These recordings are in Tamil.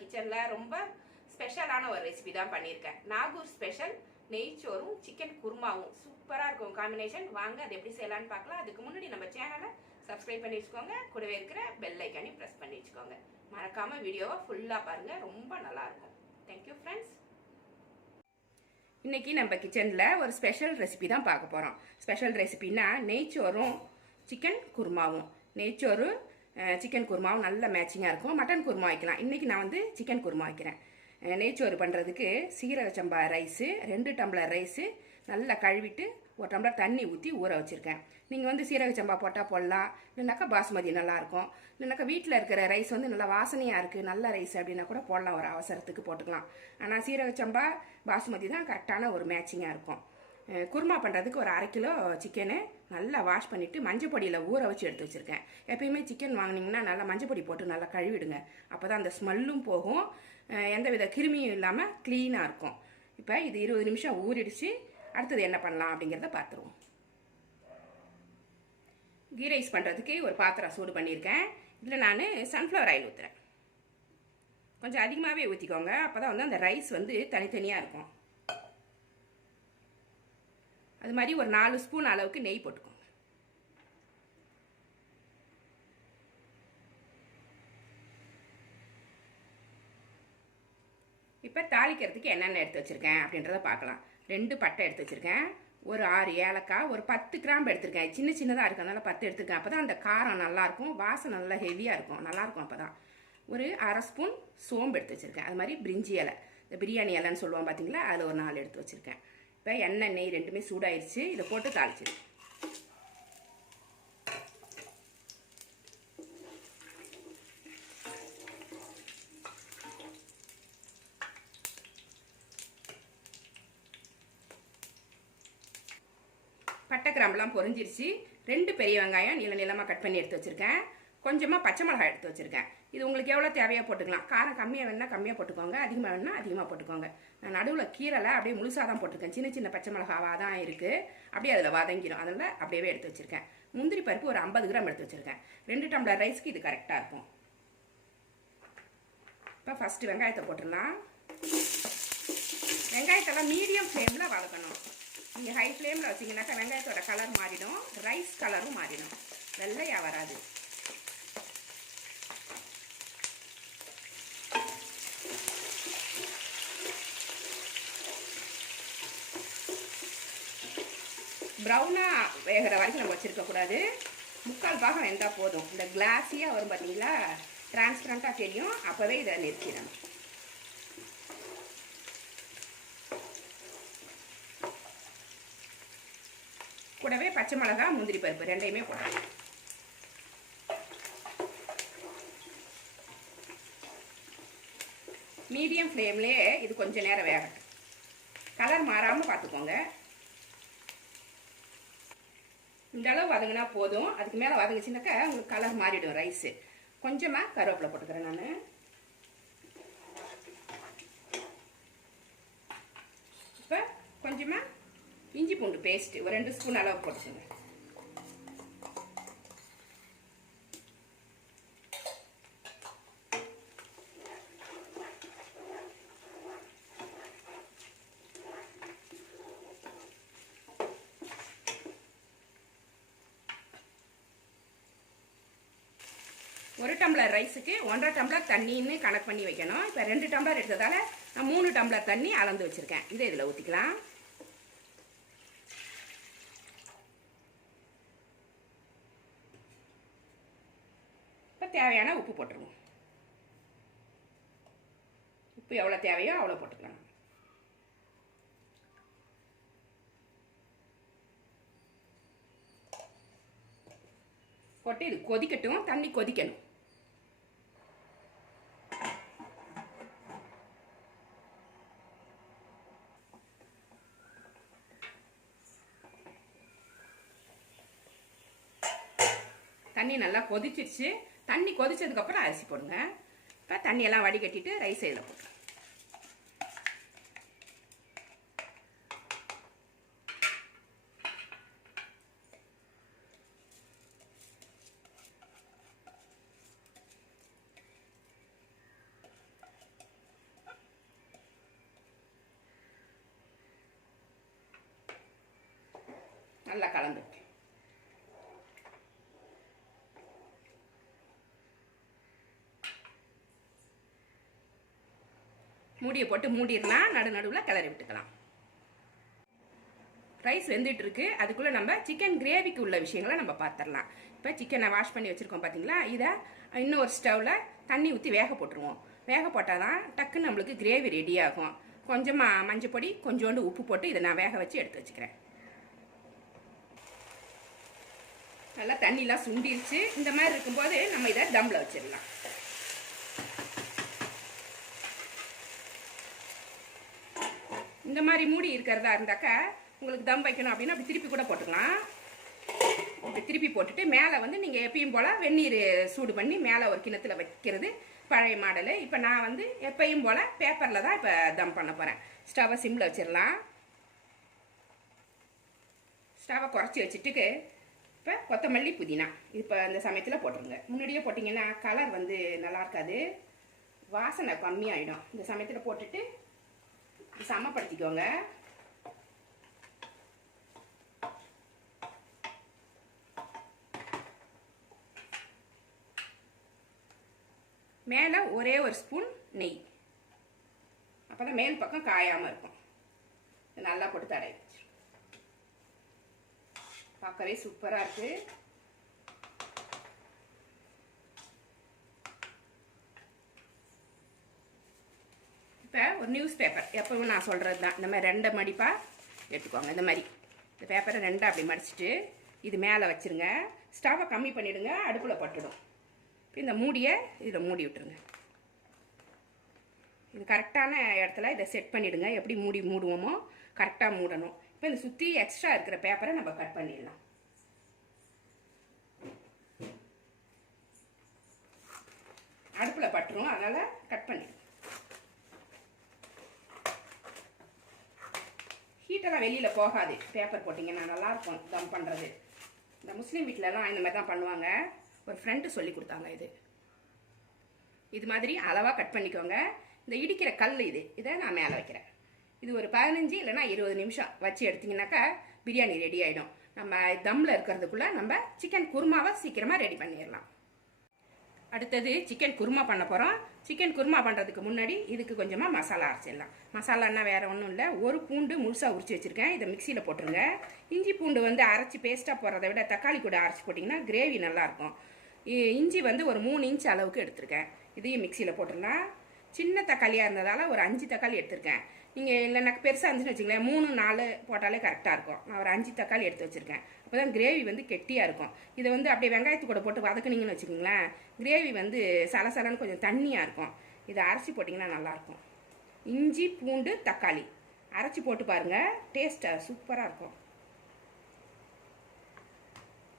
கிச்சன்ல ரொம்ப ஸ்பெஷலான ஒரு ரெசிபி தான் பண்ணியிருக்கேன். நாகூர் ஸ்பெஷல் நெய்ச்சோறும் சிக்கன் குருமாவும். சூப்பராக இருக்கும் காம்பினேஷன் வாங்க அது எப்படி செய்யலாம்னு பார்க்கலாம். அதுக்கு முன்னாடி நம்ம சேனலை சப்ஸ்கிரைப் பண்ணி வச்சுக்கோங்க. கூடவே இருக்கிற பெல் ஐக்கானையும் ப்ரெஸ் பண்ணி வச்சுக்கோங்க. மறக்காமல் வீடியோவை ஃபுல்லாக பாருங்கள் ரொம்ப நல்லாயிருக்கும் தேங்க்யூ ஃப்ரெண்ட்ஸ் இன்றைக்கி நம்ம கிச்சனில் ஒரு ஸ்பெஷல் ரெசிபி தான் பார்க்க போகிறோம் ஸ்பெஷல் ரெசிபினா நெய்ச்சோறும் சிக்கன் குருமாவும். நெய்ச்சோறு சிக்கன் குருமாவும் நல்ல மேட்சிங்காக இருக்கும். மட்டன் குருமா வைக்கலாம். இன்றைக்கி நான் வந்து சிக்கன் குருமா வைக்கிறேன். நெய்ச்சோறு பண்ணுறதுக்கு சீரக சம்பா ரைஸு ரெண்டு டம்ளர் ரைஸு நல்லா கழுவிட்டு ஒரு டம்ளர் தண்ணி ஊற்றி ஊற வச்சுருக்கேன். நீங்கள் வந்து சீரக சம்பா போட்டால் போடலாம். இல்லைனாக்கா பாஸ்மதி நல்லாயிருக்கும் இல்லைனாக்கா வீட்டில் இருக்கிற ரைஸ் வந்து நல்லா வாசனையாக இருக்குது நல்ல ரைஸ் அப்படின்னா கூட போடலாம். ஒரு அவசரத்துக்கு போட்டுக்கலாம். ஆனால் சீரக சம்பா பாஸ்மதி தான் கரெக்டான ஒரு மேட்சிங்காக இருக்கும். குருமா பண்ணுறதுக்கு ஒரு அரை கிலோ சிக்கனு நல்லா வாஷ் பண்ணிவிட்டு மஞ்சள் பொடியில் ஊற வச்சு எடுத்து வச்சுருக்கேன். எப்பயுமே சிக்கன் வாங்குனீங்கன்னா நல்லா மஞ்சள் பொடி போட்டு நல்லா கழுவிடுங்க. அப்போ தான் அந்த ஸ்மெல்லும் போகும். எந்தவித எந்த வித கிருமியும் இல்லாமல் க்ளீனாக இருக்கும். இப்போ இது இருபது நிமிஷம் ஊறிடுச்சு. அடுத்தது என்ன பண்ணலாம் அப்படிங்கிறத பார்த்துருவோம். கீ ரைஸ் பண்ணுறதுக்கு ஒரு பாத்திரம் சூடு பண்ணியிருக்கேன். இதில் நான் சன்ஃப்ளவர் ஆயில் ஊற்றுறேன் கொஞ்சம் அதிகமாகவே ஊற்றிக்கோங்க அப்போ தான் வந்து அந்த ரைஸ் வந்து தனித்தனியாக இருக்கும். அது மாதிரி ஒரு நாலு ஸ்பூன் அளவுக்கு நெய் போட்டுக்கோங்க. இப்போ தாளிக்கிறதுக்கு என்னென்ன எடுத்து வச்சுருக்கேன் அப்படின்றத பார்க்கலாம். ரெண்டு பட்டை எடுத்து வச்சுருக்கேன். ஒரு ஆறு ஏலக்காய் ஒரு பத்து கிராம்பு எடுத்திருக்கேன். சின்ன சின்னதாக இருக்கறனால பத்து எடுத்திருக்கேன். அப்போ தான் அந்த காரம் நல்லாயிருக்கும் வாசம் நல்லா ஹெவியாக இருக்கும். நல்லாயிருக்கும் அப்போ தான் ஒரு அரை ஸ்பூன் சோம்பு எடுத்து வச்சுருக்கேன். அது மாதிரி பிரிஞ்சி இலை. இந்த பிரியாணி இலைன்னு சொல்லுவோம் பார்த்தீங்களா அதில் ஒரு நாலு எடுத்து வச்சுருக்கேன். இப்போ எண்ணெய் நெய் ரெண்டுமே சூடாயிருச்சு. இதை போட்டு தாளிச்சிருக்கேன் பட்டை கிராம்பெலாம் பொறிஞ்சிருச்சு ரெண்டு பெரிய வெங்காயம் நீள நீளமாக கட் பண்ணி எடுத்து வச்சுருக்கேன். கொஞ்சமாக பச்சை மிளகாய் எடுத்து வச்சுருக்கேன். இது உங்களுக்கு எவ்வளோ தேவையோ போட்டுக்கலாம். காரம் கம்மியாக வேணால் கம்மியாக போட்டுக்கோங்க. அதிகமாக வேணால் அதிகமாக போட்டுக்கோங்க. நான் நடுவில் கீரலை அப்படியே முழுசாக தான் போட்டிருக்கேன். சின்ன சின்ன பச்சை மிளகாவாக தான் இருக்குது அப்படியே அதில் வதங்கிடும் அதனால் அப்படியே எடுத்து வச்சுருக்கேன். முந்திரி பருப்பு ஒரு ஐம்பது கிராம் எடுத்து வச்சுருக்கேன். ரெண்டு டம்ளர் ரைஸ்க்கு இது கரெக்டாக இருக்கும். இப்போ ஃபஸ்ட்டு வெங்காயத்தை போட்டுடலாம். வெங்காயத்தெல்லாம் மீடியம் ஃப்ளேமில் வதக்கணும். நீங்கள் ஹை ஃப்ளேமில் வச்சிங்கனாக்கா வெங்காயத்தோட கலர் மாறிடும். ரைஸ் கலரும் மாறிடும். வெள்ளையாக வராது. ப்ரௌனாக வேகிற வரைக்கும் நம்ம வச்சுருக்கக்கூடாது முக்கால் பாகம் வெந்தால் போதும். இந்த கிளாஸியாக வரும் பார்த்தீங்களா டிரான்ஸ்பரண்ட்டாக தெரியும். அப்போவே இதை நிறுத்திடணும். கூடவே பச்சை மிளகா முந்திரி பருப்பு ரெண்டையுமே போடணும் மீடியம் ஃப்ளேம்லேயே இது கொஞ்சம் நேரம் வேகட்டும். கலர் மாறாமல் பார்த்துக்கோங்க. இந்த அளவு வதங்கினா போதும். அதுக்கு மேலே வதங்கிச்சுனாக்கா உங்களுக்கு கலர் மாறிடும் ரைஸு. கொஞ்சமாக கருவேப்பிலை போட்டுக்கிறேன் நான். இப்போ கொஞ்சமாக இஞ்சி பூண்டு பேஸ்ட்டு ஒரு ரெண்டு ஸ்பூன் அளவு போட்டுக்கோங்க ஒரு டம்ளர் ரைஸுக்கு ஒன்றரை டம்ளர் தண்ணின்னு கணக்கு பண்ணி வைக்கணும். இப்போ ரெண்டு டம்ளர் எடுத்ததால் நான் மூணு டம்ளர் தண்ணி அளந்து வச்சுருக்கேன். இதை இதில் ஊற்றிக்கலாம் தேவையான உப்பு போட்டுருவோம். உப்பு எவ்வளோ தேவையோ அவ்வளோ போட்டுக்கலாம். போட்டு இது கொதிக்கட்டும் தண்ணி கொதிக்கணும். தண்ணி நல்லா கொதிச்சிருச்சு. தண்ணி கொதிச்சதுக்கப்புறம் அரிசி போடுங்க. இப்போ தண்ணியெல்லாம் வடிகட்டிட்டு ரைஸ் இதில் போட்டுருங்க நல்லா கலந்துட்டு மூடியை போட்டு மூடிடலாம் நடு நடுவில் கிளறி விட்டுக்கலாம். ரைஸ் வெந்துட்டு இருக்கு. அதுக்குள்ளே நம்ம சிக்கன் கிரேவிக்கு உள்ள விஷயங்களை நம்ம பார்த்துடலாம் இப்போ சிக்கனை வாஷ் பண்ணி வச்சுருக்கோம் பார்த்தீங்களா இதை இன்னொரு ஸ்டவ்வில் தண்ணி ஊற்றி வேக போட்டுருவோம். வேக போட்டால் தான் டக்குன்னு நம்மளுக்கு கிரேவி ரெடி ஆகும். கொஞ்சமாக மஞ்சள் பொடி கொஞ்சோண்டு உப்பு போட்டு இதை நான் வேக வச்சு எடுத்து வச்சுக்கிறேன். நல்லா தண்ணிலாம் சுண்டிருச்சு. இந்த மாதிரி இருக்கும்போது நம்ம இதை தம்மில் வச்சிடலாம். இந்த மாதிரி மூடி இருக்கிறதா இருந்தாக்கா உங்களுக்கு தம் வைக்கணும் அப்படின்னா அப்படி திருப்பி கூட போட்டுக்கலாம். இப்படி திருப்பி போட்டுட்டு மேலே வந்து நீங்கள் எப்பயும் போல் வெந்நீர் சூடு பண்ணி மேலே ஒரு கிணத்துல வைக்கிறது பழைய மாடலு. இப்போ நான் வந்து எப்பயும் போல் பேப்பரில் தான் இப்போ தம் பண்ண போகிறேன் ஸ்டவ்வை சிம்மில் வச்சிடலாம். ஸ்டவ்வை குறைச்சி வச்சுட்டுக்கு இப்போ கொத்தமல்லி புதினா. இப்போ இந்த சமயத்தில் போட்டுருங்க. முன்னாடியே போட்டிங்கன்னா கலர் வந்து நல்லா இருக்காது. வாசனை கம்மியாயிடும். இந்த சமயத்தில் போட்டுட்டு சமப்படுத்திக்கோங்க. மேலே ஒரே ஒரு ஸ்பூன் நெய். அப்போ தான் மேல் பக்கம் காயாமல் இருக்கும். நல்லா போட்டு தடவி பார்க்கவே சூப்பராக இருக்குது இப்போ ஒரு நியூஸ் பேப்பர் எப்பவும் நான் சொல்கிறது தான் இந்த மாதிரி ரெண்டை மடிப்பாக எடுத்துக்கோங்க. இந்த மாதிரி. இந்த பேப்பரை ரெண்டாக அப்படி மடிச்சுட்டு இது மேலே வச்சிருங்க. ஸ்டவ்வை கம்மி பண்ணிவிடுங்க அடுப்பில் பட்டுடும். இந்த மூடியை இதில் மூடி விட்டுருங்க. இது கரெக்டான இடத்துல இதை செட் பண்ணிவிடுங்க எப்படி மூடி மூடுவோமோ கரெக்டாக மூடணும். இப்போ இந்த சுற்றி எக்ஸ்ட்ரா இருக்கிற பேப்பரை நம்ம கட் பண்ணிடலாம். அடுப்பில் பட்டுரும். அதனால் கட் பண்ணிடுங்க ஹீட்டெல்லாம் வெளியில் போகாது. பேப்பர் போட்டிங்கன்னா நல்லாயிருக்கும் தம் பண்ணுறது இந்த முஸ்லீம் வீட்டிலலாம் இந்த மாதிரி தான் பண்ணுவாங்க. ஒரு ஃப்ரெண்டு சொல்லி கொடுத்தாங்க இது. இது மாதிரி அளவாக கட் பண்ணிக்கோங்க. இந்த இடிக்கிற கல் இது. இதை நான் மேலே வைக்கிறேன். இது ஒரு பதினஞ்சு இல்லைன்னா இருபது நிமிஷம் வச்சு எடுத்திங்கனாக்கா பிரியாணி ரெடி ஆகிடும் நம்ம தம்மில் இருக்கிறதுக்குள்ளே நம்ம சிக்கன் குருமாவை சீக்கிரமாக ரெடி பண்ணிடலாம். அடுத்தது சிக்கன் குருமா பண்ண போகிறோம் சிக்கன் குருமா பண்ணுறதுக்கு முன்னாடி இதுக்கு கொஞ்சமாக மசாலா அரைச்சிடலாம். மசாலான்னா வேறு ஒன்றும் இல்லை. ஒரு பூண்டு முழுசாக உரிச்சு வச்சுருக்கேன். இதை மிக்சியில் போட்டுருங்க. இஞ்சி பூண்டு வந்து அரைச்சி பேஸ்ட்டாக போடுறத விட தக்காளி கூட அரைச்சி போட்டிங்கன்னா கிரேவி நல்லாயிருக்கும் இ- இஞ்சி வந்து ஒரு மூணு இன்ச் அளவுக்கு எடுத்திருக்கேன். இதையும் மிக்சியில் போட்டுடலாம். சின்ன தக்காளியாக இருந்ததால் ஒரு அஞ்சு தக்காளி எடுத்திருக்கேன். நீங்கள் இல்லைனாக்க பெருசாக இருந்துச்சுன்னு வச்சுங்களேன் மூணு நாலு போட்டாலே கரெக்டாக இருக்கும். நான் ஒரு அஞ்சு தக்காளி எடுத்து வச்சுருக்கேன். அப்போ தான் கிரேவி வந்து கெட்டியாக இருக்கும். இதை வந்து அப்படியே வெங்காயத்து கூட போட்டு வதக்குனீங்கன்னு வச்சுக்கோங்களேன். கிரேவி வந்து சலசலன்னு கொஞ்சம் தண்ணியாக இருக்கும். இதை அரைச்சி போட்டிங்கன்னா நல்லாயிருக்கும் இஞ்சி பூண்டு தக்காளி. அரைச்சி போட்டு பாருங்கள் டேஸ்ட்டாக சூப்பராக இருக்கும்.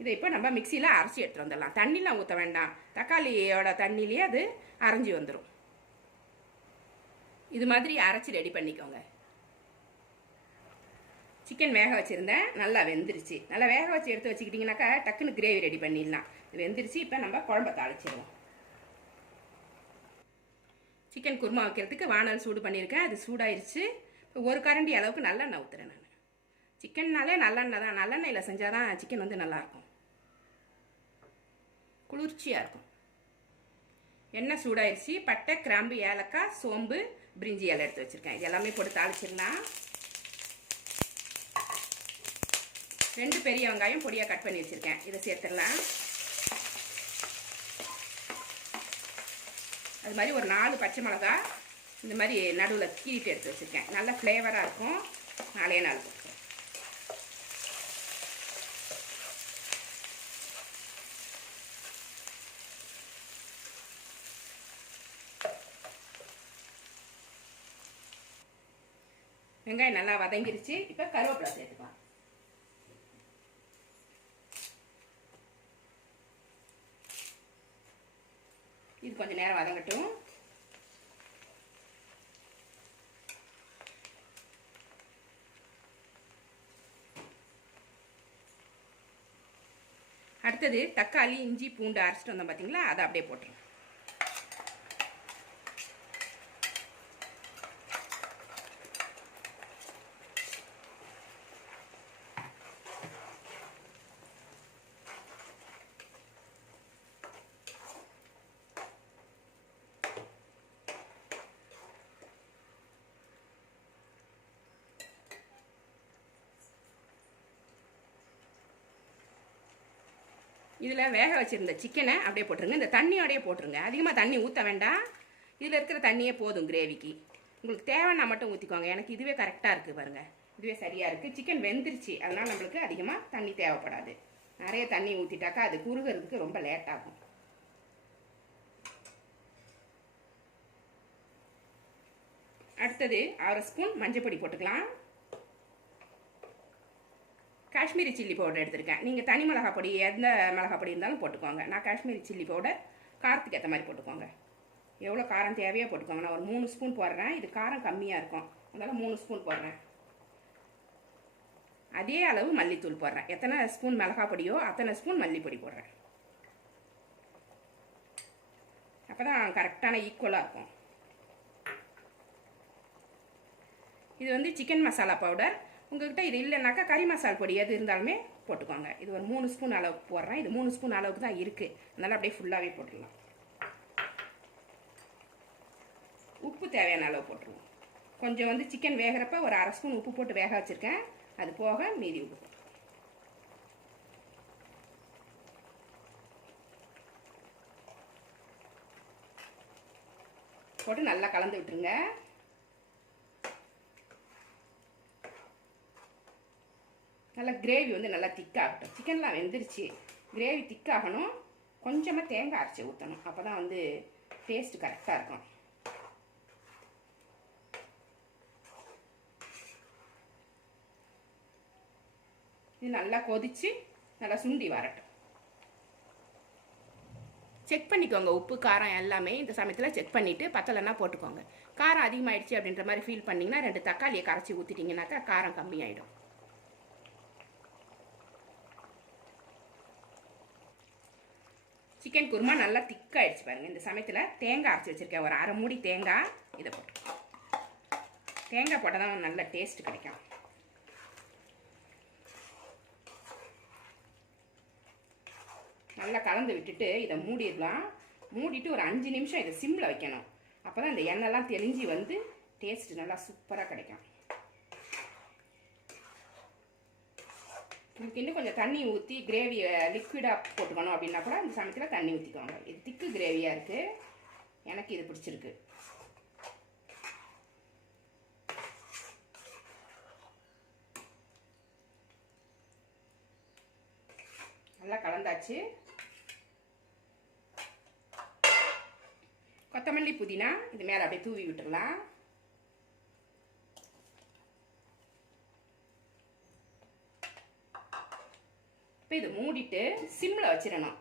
இதை இப்போ நம்ம மிக்சியில் அரைச்சி எடுத்துகிட்டு வந்துடலாம். தண்ணிலாம் ஊற்ற வேண்டாம். தக்காளியோட தண்ணியிலேயே அது அரைஞ்சி வந்துடும் இது மாதிரி அரைச்சி ரெடி பண்ணிக்கோங்க. சிக்கன் வேக வச்சுருந்தேன். நல்லா வெந்துருச்சு. நல்லா வேக வச்சு எடுத்து வச்சுக்கிட்டிங்கனாக்கா டக்குன்னு கிரேவி ரெடி பண்ணிடலாம். இது வெந்துருச்சு. இப்போ நம்ம குழம்ப தாளிச்சிடுவோம் சிக்கன் குருமா வைக்கிறதுக்கு வானல் சூடு பண்ணியிருக்கேன். அது சூடாயிருச்சு. இப்போ ஒரு கரண்டி அளவுக்கு நல்லெண்ணெய் ஊற்றுறேன் நான். சிக்கன்னாலே நல்லெண்ணெய் தான். நல்லெண்ணெயில் செஞ்சால் தான் சிக்கன் வந்து நல்லாயிருக்கும். குளிர்ச்சியாக இருக்கும். எண்ணெய் சூடாயிருச்சு. பட்டை கிராம்பு ஏலக்காய் சோம்பு பிரிஞ்சி இலை எடுத்து வச்சுருக்கேன். இது எல்லாமே போட்டு தாளிச்சிடலாம். ரெண்டு பெரிய வெங்காயம் பொடியாக கட் பண்ணி வச்சுருக்கேன். இதை சேர்த்துடலாம். அது மாதிரி ஒரு நாலு பச்சை மிளகா இந்த மாதிரி நடுவில் கீறிட்டு எடுத்து வச்சுருக்கேன். நல்ல ஃப்ளேவராக இருக்கும். நாளே நாள். வெங்காயம் நல்லா வதங்கிருச்சு. இப்போ கருவேப்பிலை சேர்த்துக்கலாம். இது கொஞ்சம் நேரம் வதங்கட்டும். அடுத்தது தக்காளி இஞ்சி பூண்டு அரைச்சிட்டு வந்தோம் பார்த்தீங்களா அதை அப்படியே போட்டுருங்க. இதில் வேக வச்சுருந்த சிக்கனை அப்படியே போட்டுருங்க. இந்த தண்ணியோடையே போட்டுருங்க. அதிகமாக தண்ணி ஊற்ற வேண்டாம். இதில் இருக்கிற தண்ணியே போதும் கிரேவிக்கு உங்களுக்கு தேவைன்னா மட்டும் ஊற்றிக்கோங்க எனக்கு இதுவே கரெக்டாக இருக்குது பாருங்கள் இதுவே சரியாக இருக்குது சிக்கன் வெந்துருச்சு. அதனால் நம்மளுக்கு அதிகமாக தண்ணி தேவைப்படாது. நிறைய தண்ணி ஊற்றிட்டாக்கா அது குறுகிறதுக்கு ரொம்ப லேட்டாகும் அடுத்தது அரை ஸ்பூன் மஞ்சப்பொடி போட்டுக்கலாம். காஷ்மீரி சில்லி பவுடர் எடுத்திருக்கேன். நீங்கள் தனி மிளகா பொடி எந்த மிளகா பொடி இருந்தாலும் போட்டுக்கோங்க. நான் காஷ்மீரி சில்லி பவுடர் காரத்துக்கு ஏற்ற மாதிரி போட்டுக்கோங்க. எவ்வளோ காரம் தேவையோ போட்டுக்கோங்க. நான் ஒரு மூணு ஸ்பூன் போடுறேன். இது காரம் கம்மியாக இருக்கும். அதனால் மூணு ஸ்பூன் போடுறேன். அதே அளவு மல்லித்தூள் போடுறேன். எத்தனை ஸ்பூன் மிளகா பொடியோ அத்தனை ஸ்பூன் மல்லிப்பொடி போடுறேன். அப்போ தான் கரெக்டான ஈக்குவலாக இருக்கும். இது வந்து சிக்கன் மசாலா பவுடர் உங்கள்கிட்ட இது இல்லைனாக்கா கறி மசால் பொடி எது இருந்தாலுமே போட்டுக்கோங்க. இது ஒரு மூணு ஸ்பூன் அளவுக்கு போடுறேன். இது மூணு ஸ்பூன் அளவுக்கு தான் இருக்குது அதனால் அப்படியே ஃபுல்லாகவே போட்டுடலாம். உப்பு தேவையான அளவு போட்டுருவோம். கொஞ்சம் வந்து சிக்கன் வேகிறப்ப ஒரு அரை ஸ்பூன் உப்பு போட்டு வேக வச்சுருக்கேன். அது போக மீதி உப்பு. போட்டு நல்லா கலந்து விட்டுருங்க. நல்லா கிரேவி வந்து நல்லா திக்காகட்டும் சிக்கன்லாம் வெந்துருச்சு. கிரேவி திக்காகணும் கொஞ்சமாக தேங்காய் அரைச்சி ஊற்றணும் அப்போ தான் வந்து டேஸ்ட் கரெக்டாக இருக்கும். இது நல்லா கொதிச்சு நல்லா சுண்டி வரட்டும். செக் பண்ணிக்கோங்க. உப்பு காரம் எல்லாமே இந்த சமயத்தில் செக் பண்ணிவிட்டு பத்தலைன்னா போட்டுக்கோங்க. காரம் அதிகமாயிடுச்சு அப்படின்ற மாதிரி ஃபீல் பண்ணிங்கன்னா ரெண்டு தக்காளியை கரைச்சி ஊற்றிட்டிங்கனாக்கா காரம் கம்மியாயிடும். சிக்கன் குருமா நல்லா திக்காயிடுச்சு பாருங்க. இந்த சமயத்தில் தேங்காய் அரைச்சி வச்சுருக்கேன். ஒரு அரை மூடி தேங்காய் இதை போட்டு. தேங்காய் போட்டால் தான் நல்ல டேஸ்ட் கிடைக்கும். நல்லா கலந்து விட்டுட்டு இதை மூடிடலாம். மூடிட்டு ஒரு அஞ்சு நிமிஷம் இதை சிம்மில் வைக்கணும். அப்போ தான் இந்த எண்ணெய்லாம் தெளிஞ்சு வந்து டேஸ்ட் நல்லா சூப்பராக கிடைக்கும். இதுக்கு இன்னும் கொஞ்சம் தண்ணி ஊற்றி கிரேவியை லிக்விடாக போட்டுக்கணும் அப்படின்னா கூட இந்த சமயத்தில் தண்ணி ஊற்றிக்கோங்க இது திக்கு கிரேவியாக இருக்குது எனக்கு இது பிடிச்சிருக்கு. நல்லா கலந்தாச்சு. கொத்தமல்லி புதினா இது மேலே அப்படியே தூவி விட்டுடலாம் இப்போ இதை மூடிட்டு சிம்மில் வச்சிடணும்.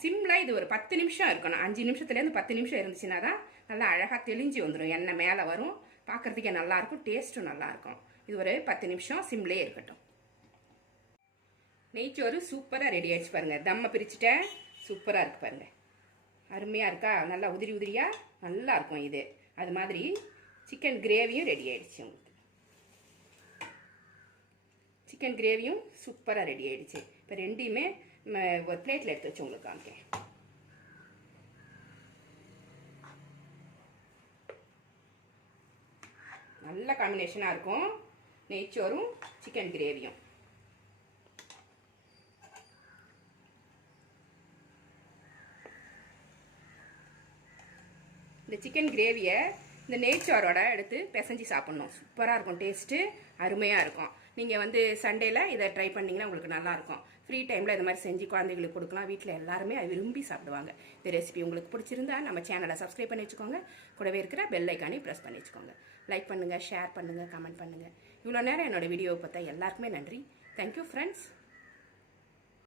சிம்மில் இது ஒரு பத்து நிமிஷம் இருக்கணும். அஞ்சு நிமிஷத்துலேருந்து பத்து நிமிஷம் இருந்துச்சுன்னா தான் நல்லா அழகாக தெளிஞ்சு வந்துடும் எண்ணெய் மேலே வரும். பார்க்குறதுக்கே நல்லாயிருக்கும் டேஸ்ட்டும் நல்லாயிருக்கும் இது ஒரு பத்து நிமிஷம் சிம்லேயே இருக்கட்டும். நெய்ச்சோறு சூப்பராக ரெடி ஆயிடுச்சு பாருங்கள் தம்மை பிரிச்சுட்டேன். சூப்பராக இருக்குது பாருங்கள் அருமையாக இருக்கா? நல்லா உதிரி உதிரியாக நல்லா இருக்கும் இது. அது மாதிரி சிக்கன் கிரேவியும் ரெடி ஆயிடுச்சு உங்களுக்கு. சிக்கன் கிரேவியும் சூப்பராக ரெடி ஆயிடுச்சு. இப்போ ரெண்டையுமே ஒரு பிளேட்டில் எடுத்து வச்சு உங்களுக்கு காமிக்கேன் நல்ல காம்பினேஷனாக இருக்கும். நெய்ச்சோறும் சிக்கன் கிரேவியும் இந்த சிக்கன் கிரேவியை இந்த நெய்ச்சோரோட எடுத்து பிசைஞ்சு சாப்பிட்ணும். சூப்பராக இருக்கும். டேஸ்ட்டு அருமையாக இருக்கும். நீங்கள் வந்து சண்டேல இதை ட்ரை பண்ணிங்கன்னா உங்களுக்கு நல்லாயிருக்கும். ஃப்ரீ டைமில் இது மாதிரி செஞ்சு குழந்தைகளுக்கு கொடுக்கலாம். வீட்டில் எல்லாருமே அது விரும்பி சாப்பிடுவாங்க. இந்த ரெசிபி உங்களுக்கு பிடிச்சிருந்தா நம்ம சேனலை சப்ஸ்கிரைப் பண்ணி வச்சுக்கோங்க. கூடவே இருக்கிற பெல் ஐக்கானையும் ப்ரெஸ் பண்ணி வச்சுக்கோங்க. லைக் பண்ணுங்கள் ஷேர் பண்ணுங்கள் கமெண்ட் பண்ணுங்கள் இவ்வளோ நேரம் என்னோட வீடியோவை பார்த்தா எல்லாருக்குமே நன்றி. Thank you friends